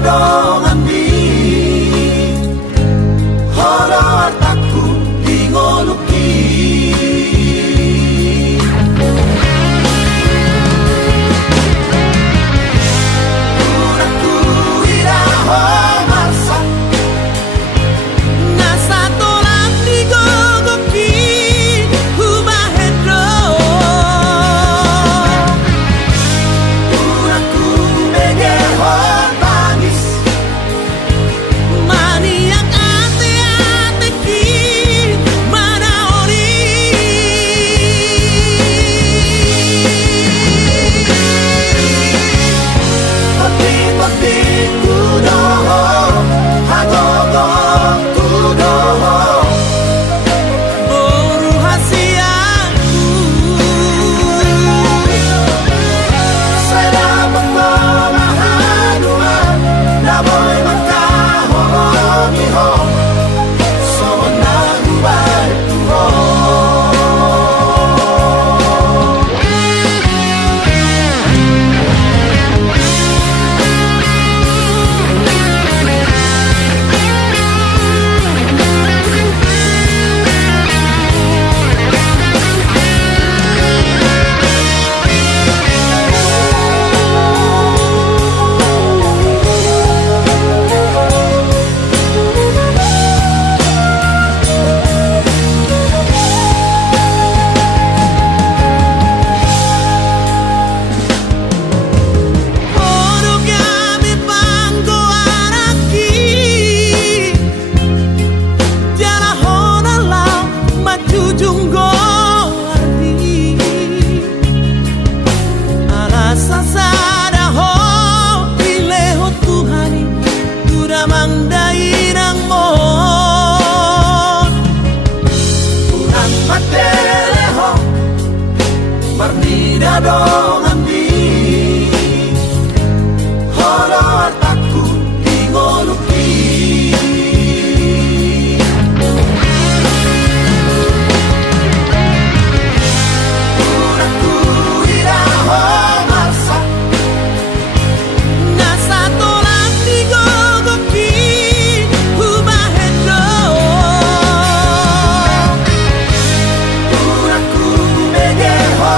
dong ambi horo hartaku dingoluki Uraku iraho marsa nasa tolak digogoki hubah hedro Uraku begeho dong ambi horo hartaku dingoluki Uraku iraho marsa nasa tolak digogoki hubah hedro Uraku begeho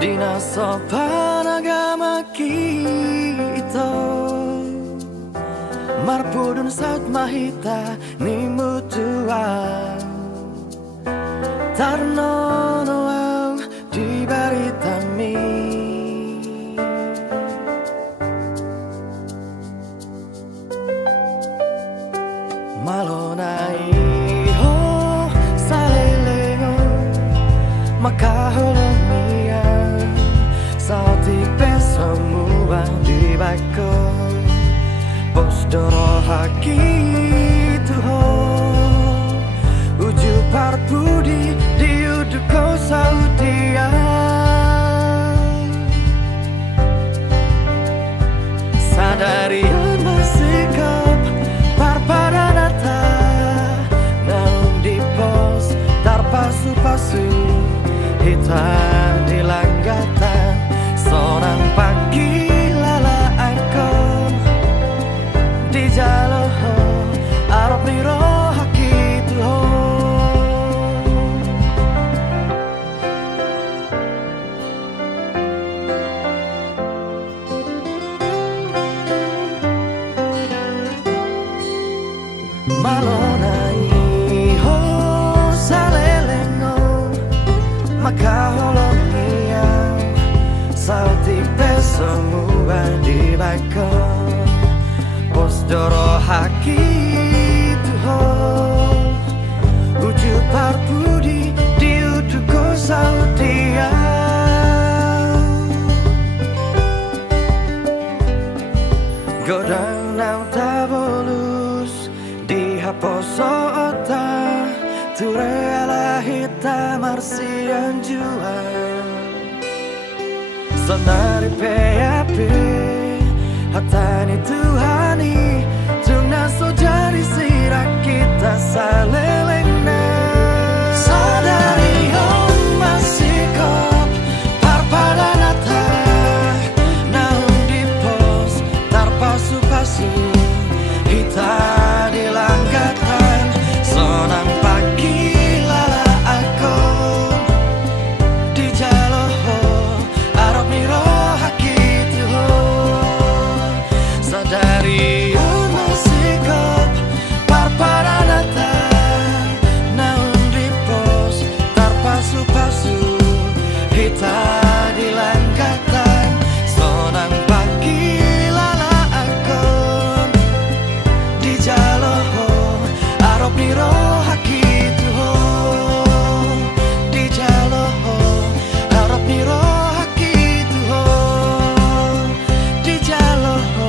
Dina sopan agama kita Marpudun saut mahita ni mutuan Tarnono au di baritami Malonai ho salelengo makaholomia Sauti pesemua di bako Bos doro haki tuho Uju parpudi di uduko sautia Hita di langgatan Sonang pagi lala aikon Di jaloh Arab niro haki tuho Malonai ho salelengo Makaholong iyang Sauti pesemu di balkon Pos doro haki tuho Uju parpudi di utuko sautia Godang nau tabolus Di haposo ota Ture ala hita marsian jual Sonari peape Hatani Tuhani Tuna sojari sirak kita salelengna Sadari om masikop Parpadanata Naum di pos Tarpasu-pasu Hita di langgatan Sonang pagi lala akon Di jaloho Arab niro haki tuho Sadari om masikop Parpadanata Naum di pos Tarpasu-pasu Hita di langgatan Sonang pagi lala akon Di jaloho Arab niro haki tuho Di jaloho Arab niro haki tuho Di jaloho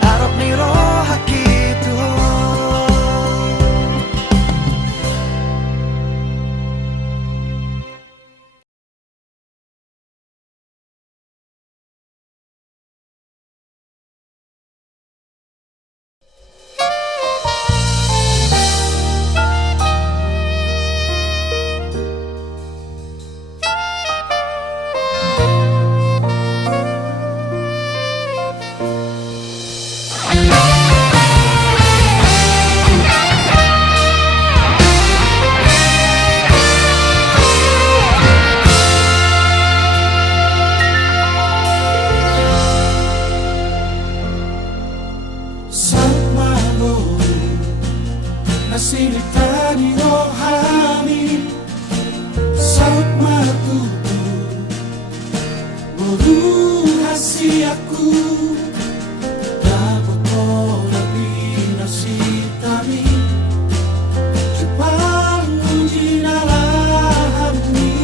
Arab niro haki tuho Nasilitani rohani Saut matutu Boru hasiaku Dapat lebih nasitami Jepang jinalahami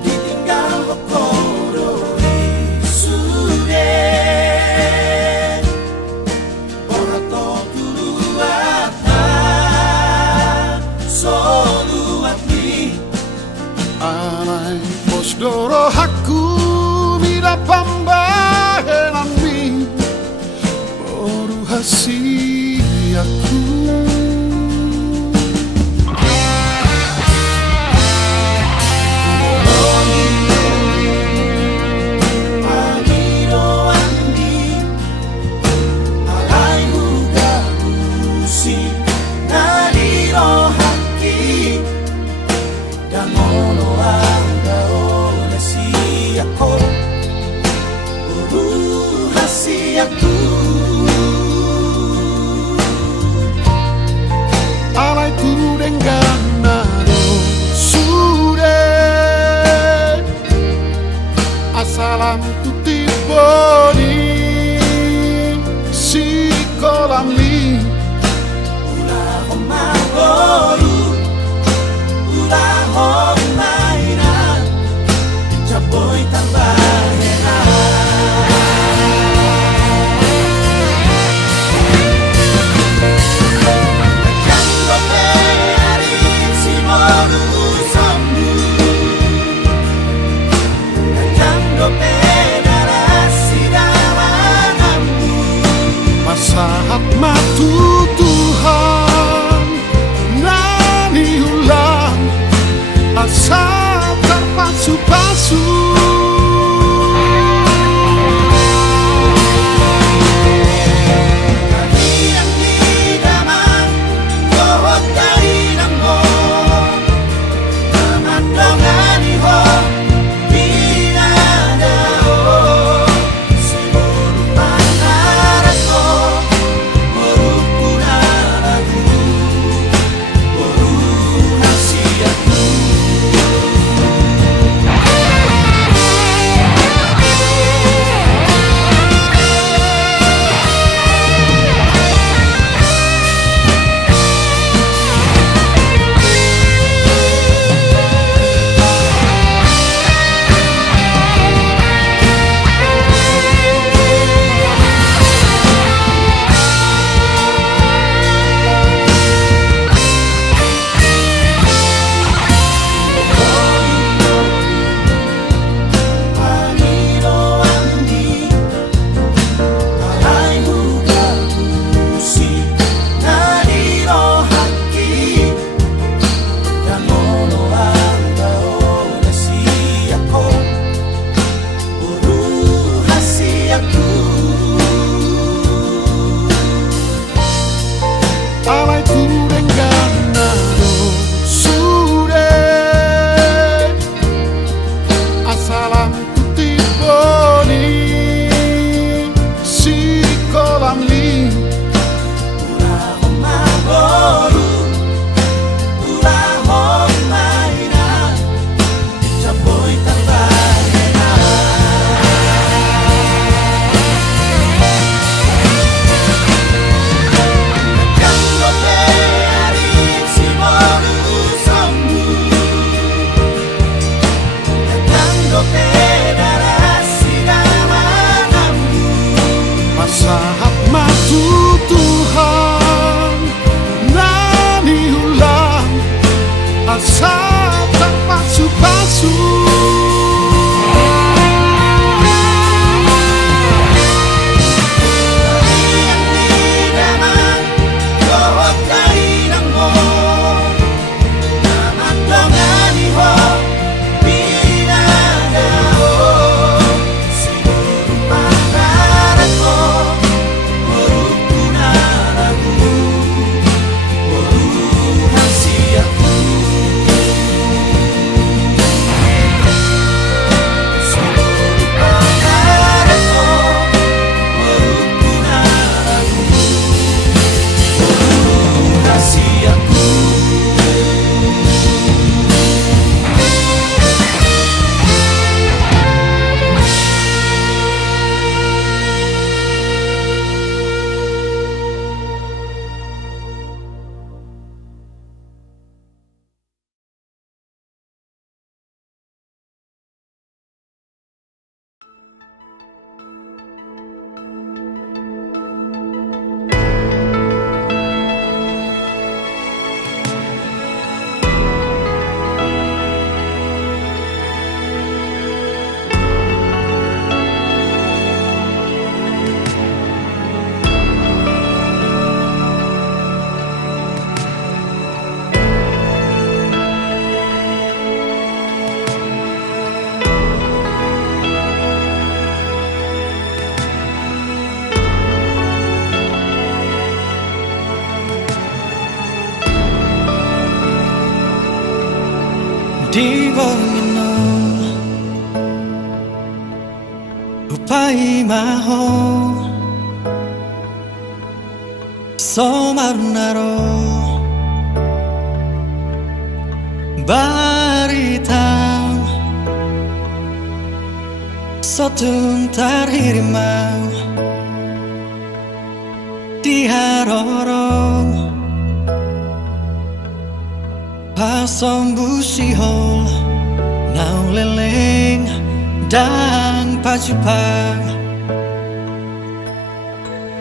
Ditinggal hokodo isude Alay pos doro haku Mira pambahenami Boru hasiaku Alay tu denganado sude Asalam tu tiboni si kolami Ulah homagoru Ulah homainan Jaboy tambahenan Saat matu Tuhan nani ulang masa tak basuh-basuh. Di bawahnya upai maho somarnaro baritang sotun tarhirimau di harorong pasong busihol nau leleng dan pacupang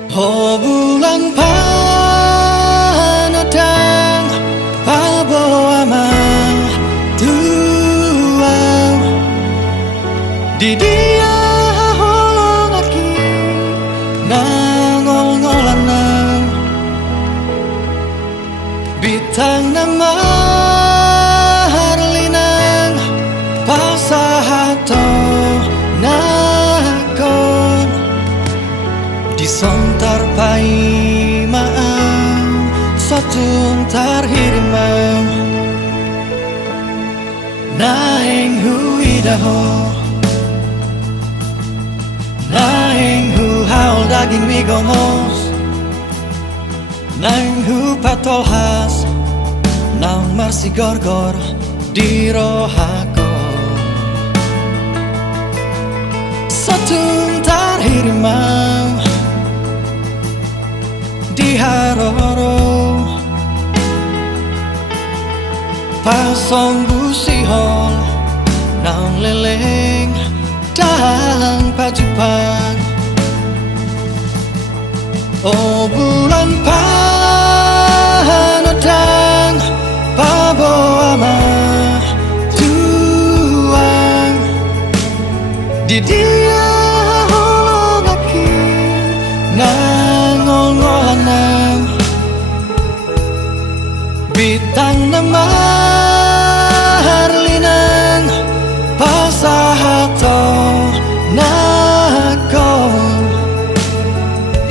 ho bulan panadang paboama tuang di dia holong aki nangol-ngolanang bitang nama sontar pai maam sotun tarhirimam naing hui daho naing hu haul daging migomos naing hu patol has naung marsi gorgor di rohako sotun tarhirimam di haroro pasong busihol naung leleng dan pacupang oh bulan panadang paboama tuang di dia holong aki nangol-ngolanang bitang nama harlinang pasahato nakong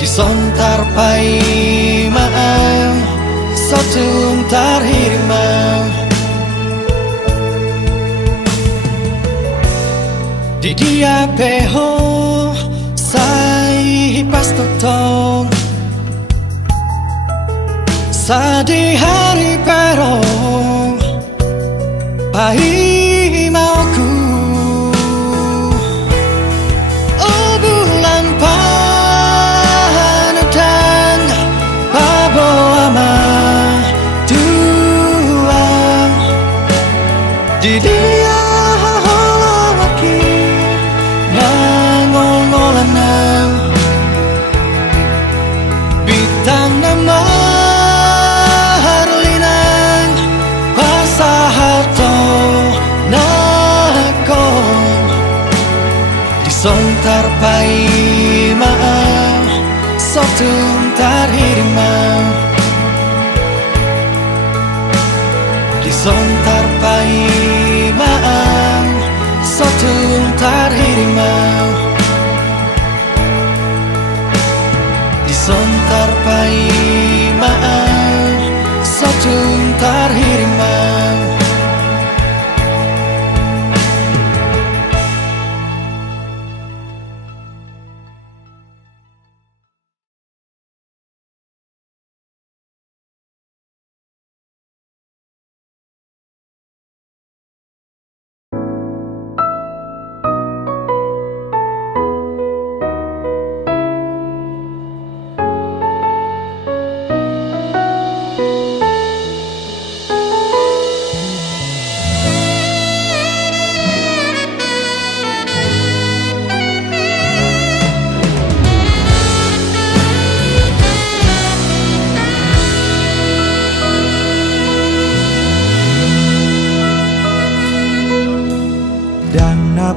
disontar pai maam sotun tarhirimau di dia peho sai pastotong sadi hari perong pai mauku oh bulan panadang paboama tuang di dia holong aki nangol-ngolanang bitang nama harlinang pasaha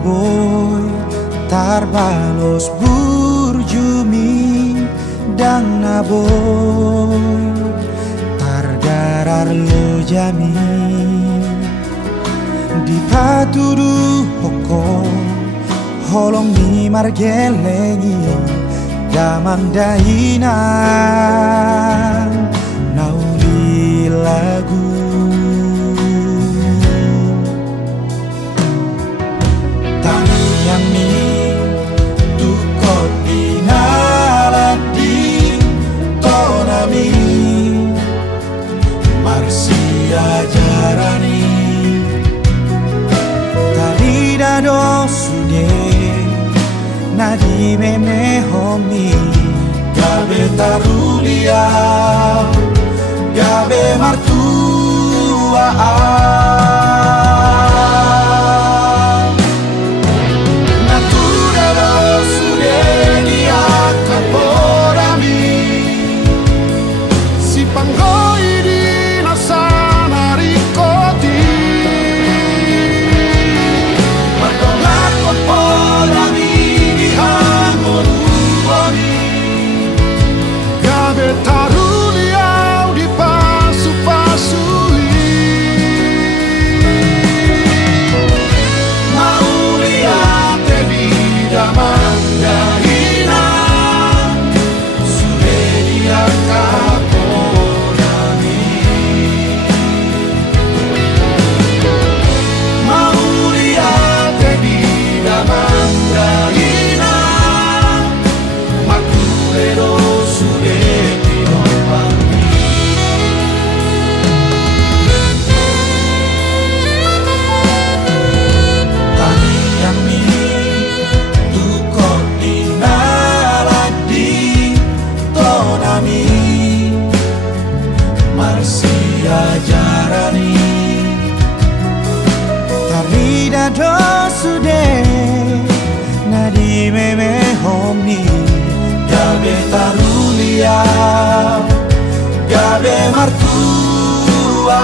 boy tarbalos burjumi dang na boy targarar lo jami di patudu hoko holong ni margelengi damang dainan nauli lagu tani yang mi tukot dinaladi tonami marsia jarani tani dado sude nadi meme homi gabe tarulia gabe martua natura do sudedia kaporami si panggoi di nasana ricoti Martolat kaporami di hangoruoni gabe taruliau di pasu-pasui mauliate di damandahina sudedia kaporami mauliate di damandahina makulero sudeti nombangi tani yami tukot dinaladi tonami marsia jarani tarida dosude nadi meme homi gabe tarulia gabe martua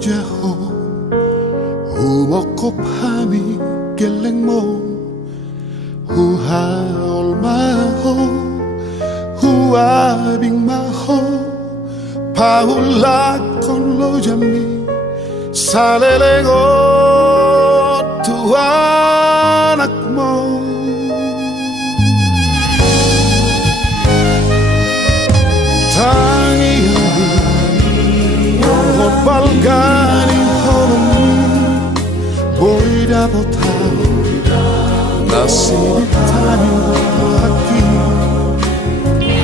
jaho Humoko pami geleng mo Huhaol maho Huabing maho Paulak kon lo jami Salelego tu anak mo Tangi Rohot balgani holong Boy dapat tahu Nasib tani haki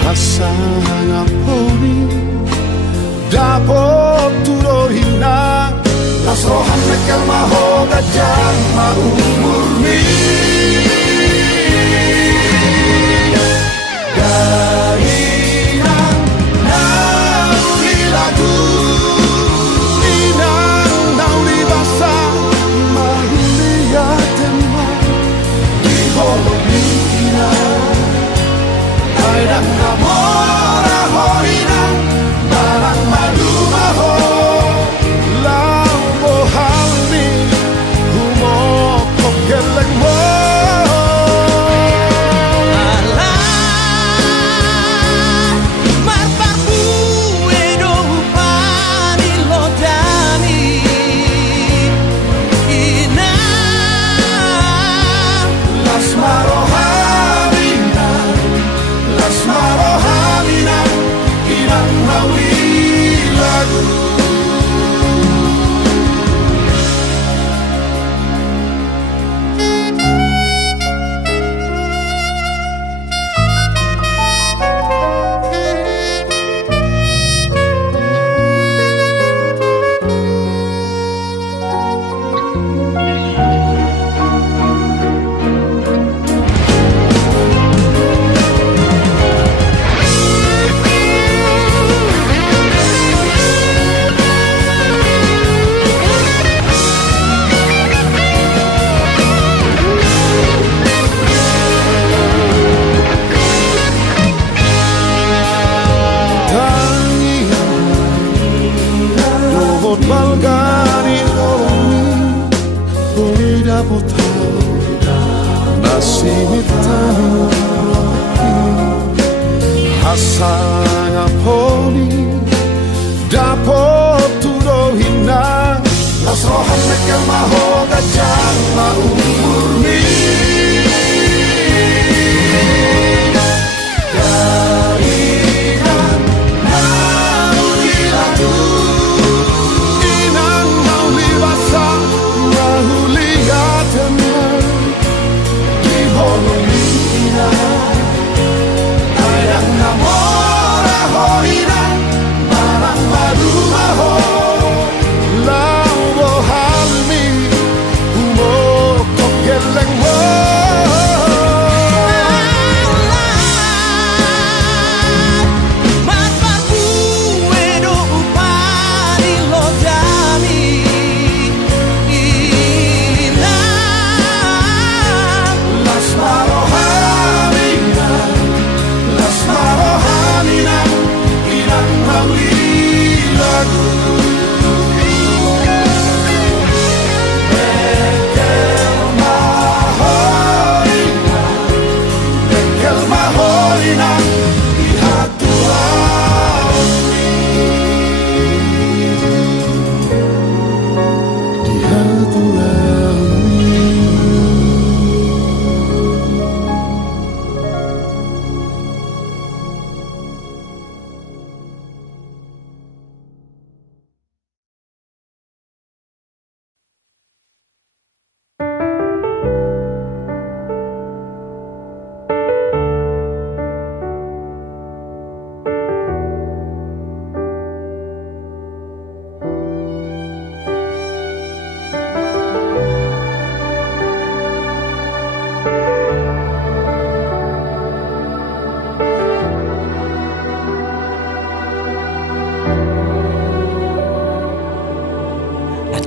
Hasang aponi Dapat turohina Nasrohan mekel maho gajang maumur mi Dahinang nauli lagu Inang nauli basa Mahuli atema Di holong ina Aidang namora hoinang Barang madu maho Lau bohalni Humokok geleng mo Balgani olong Boy dapat tahu Nasib tani Hasang aponi Dapat turohina Nasrohan mekel maho gajang maumur mi Dahinang nauli lagu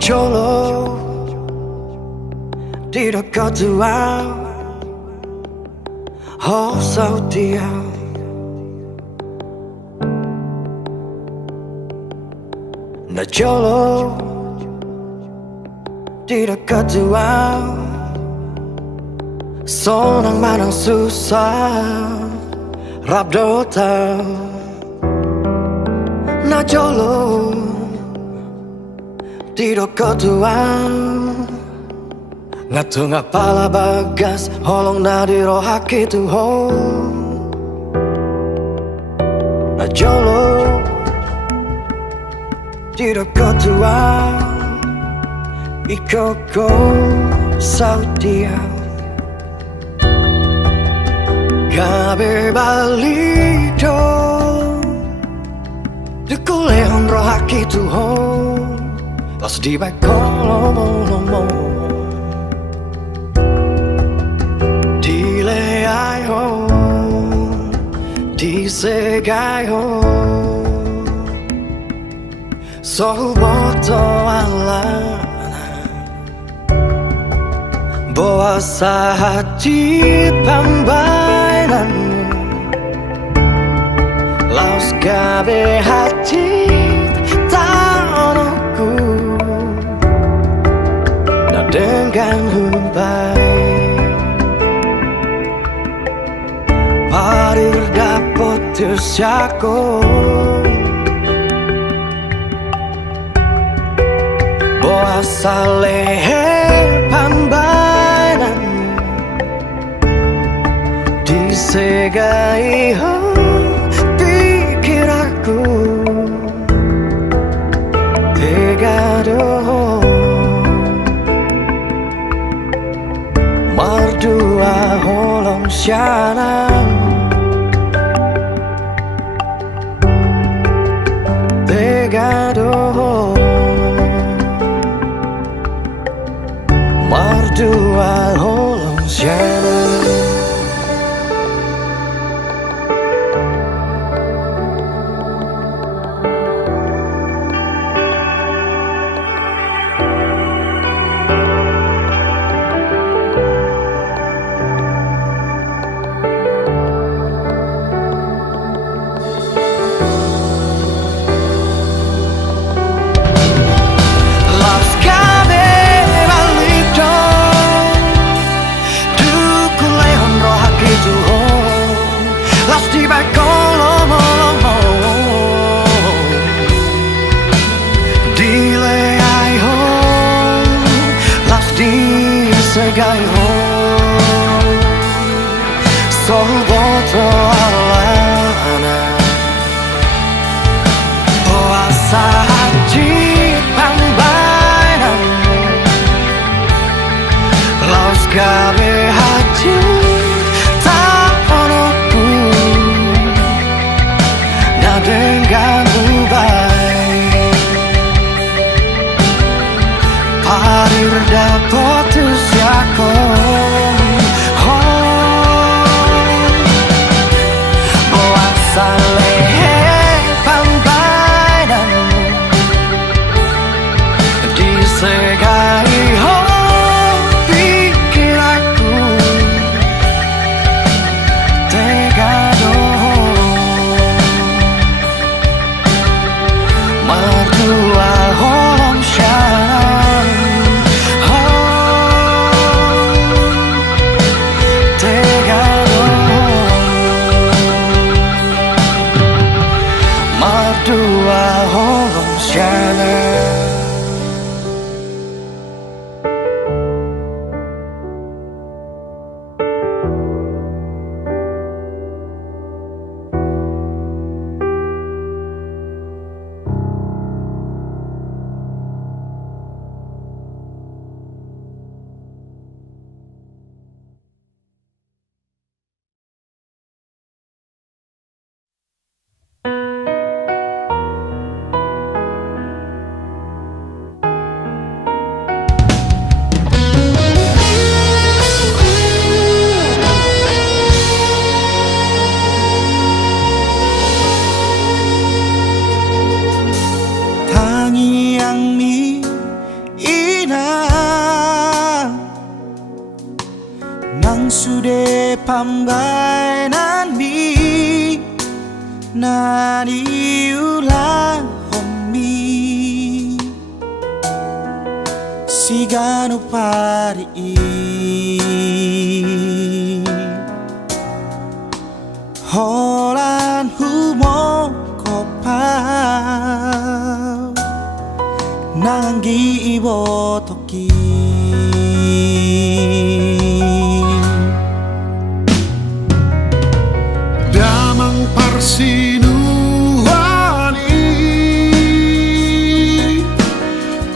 Jolo di dekat tua Hosau dia Na jolo di dekat jiwa, sonang manang susah rap dota na jolo di dekat jiwa, ngatunga pala bagas holong na di rohaki tuho na jolo di dekat jiwa, ikoko saudia gabe balito dukulehon rohaki tuho las di bakolomo dileai ho disegai ho sohuboto alana bawa hati pambainan laus gabe hati tanahku na dengan humbai parir dapot tersiako bawa lehe pambainan disegai ho pikir aku tegado mardua holong syanang tegado mardua holong syanang. Segai ho sohuboto alana puasa hati pambainan laus gabe hati taponoku na dengan ubai parir dapot tersiako puasa lehe pambainan disegai ho pikir aku tegado mardua holong syanang tegado mardua holong syanang. sude pambainan mi nani ulang homi Sigano pari Holan humo kopau Nanggi ibo toki Damang parsinuani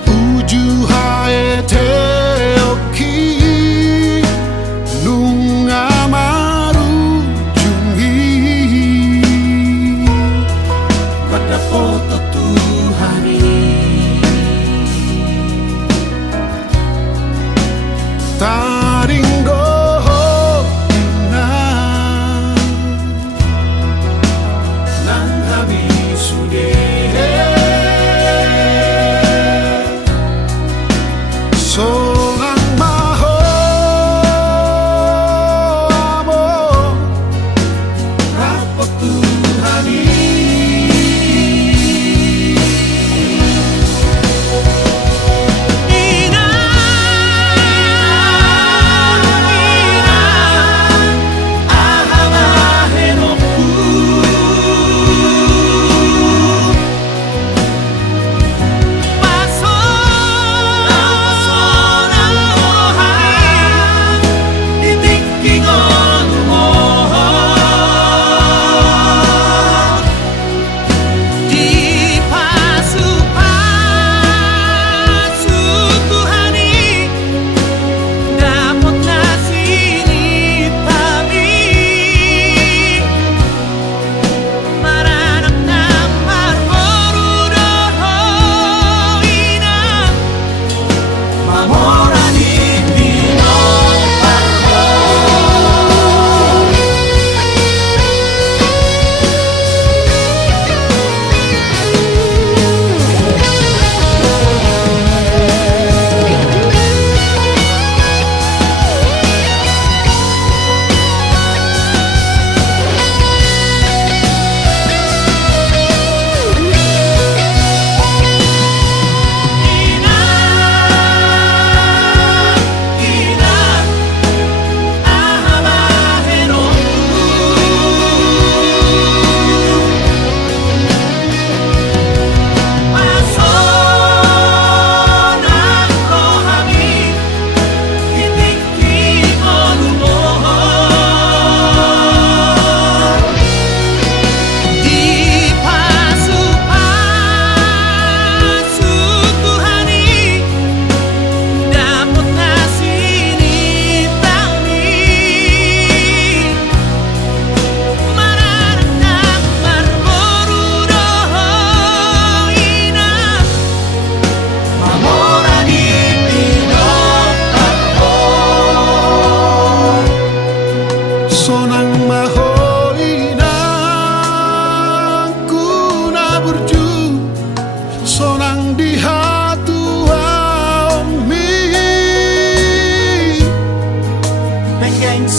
Uju hae teoki Nunga maru jungi Pada foto Tuhani Taringgo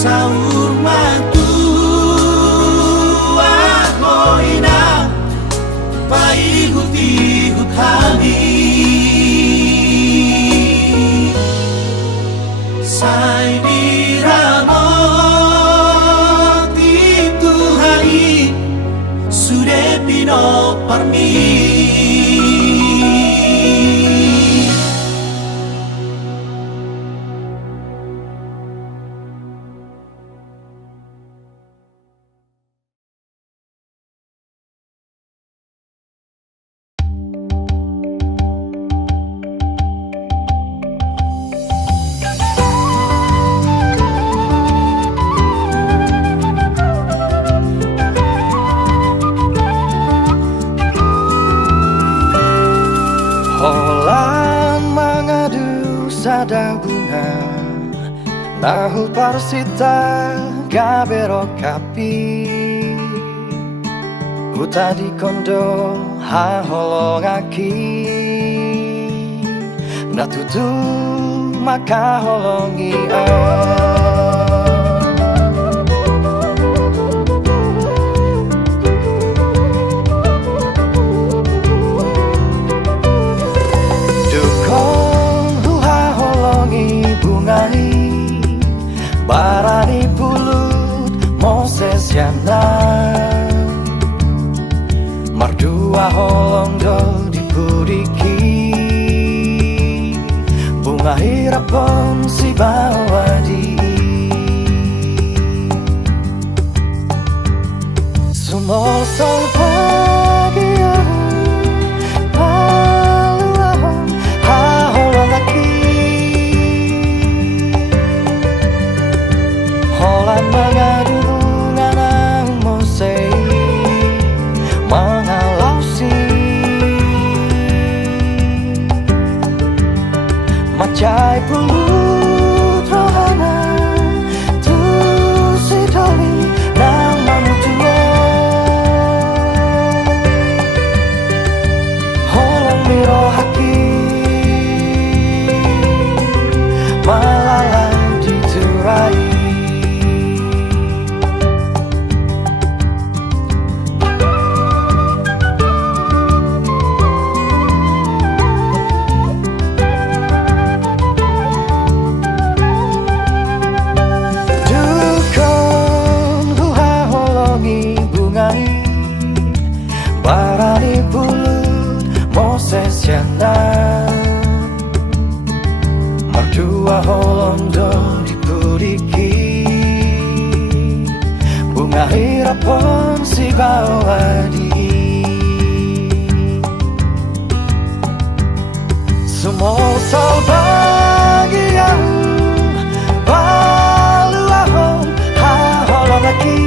Saur matu ahoina Paigut-igut kami Sai diramot itu hari Sudah pino parmi Holan mangadu sada bunga Nahu parsita gabero kapi Huta di kondo ha holongaki Natutu maka holongi Dukong huha holong do dipuriki bunga hirapon si bawadi sumosol pagi paluahon haholong aki holan mengadu nanang mosei mengalausi macai pulut rohana tu si doli nang mamutuo holang miro haki malalai diturai barani pulut Moses yana mertua holondo dipuriki bunga hirapon si bawadi sumosol bagian baluahon haholong aki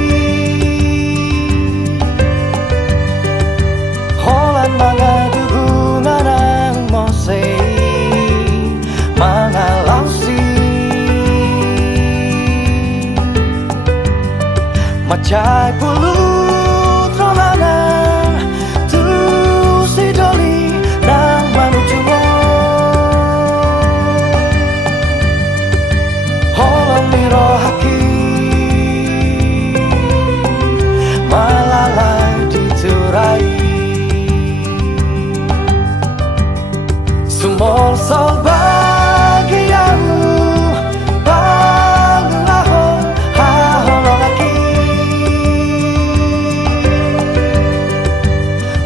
mengadu bunga nang mosei mengalausi macai pulut rohana tu si doli nang manujumo holong miro haki malalai diturai sumosol bagianmu baluahon haholong aki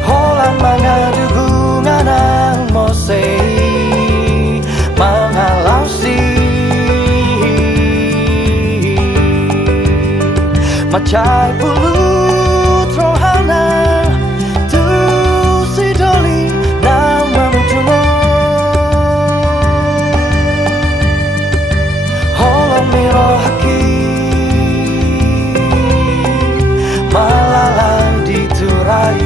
holan mengadu bunga nang mosei mengalausi macai pulut rohana tu si doli nang mamujumo miro haki malalai diturai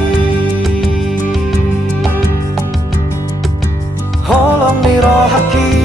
holong miro haki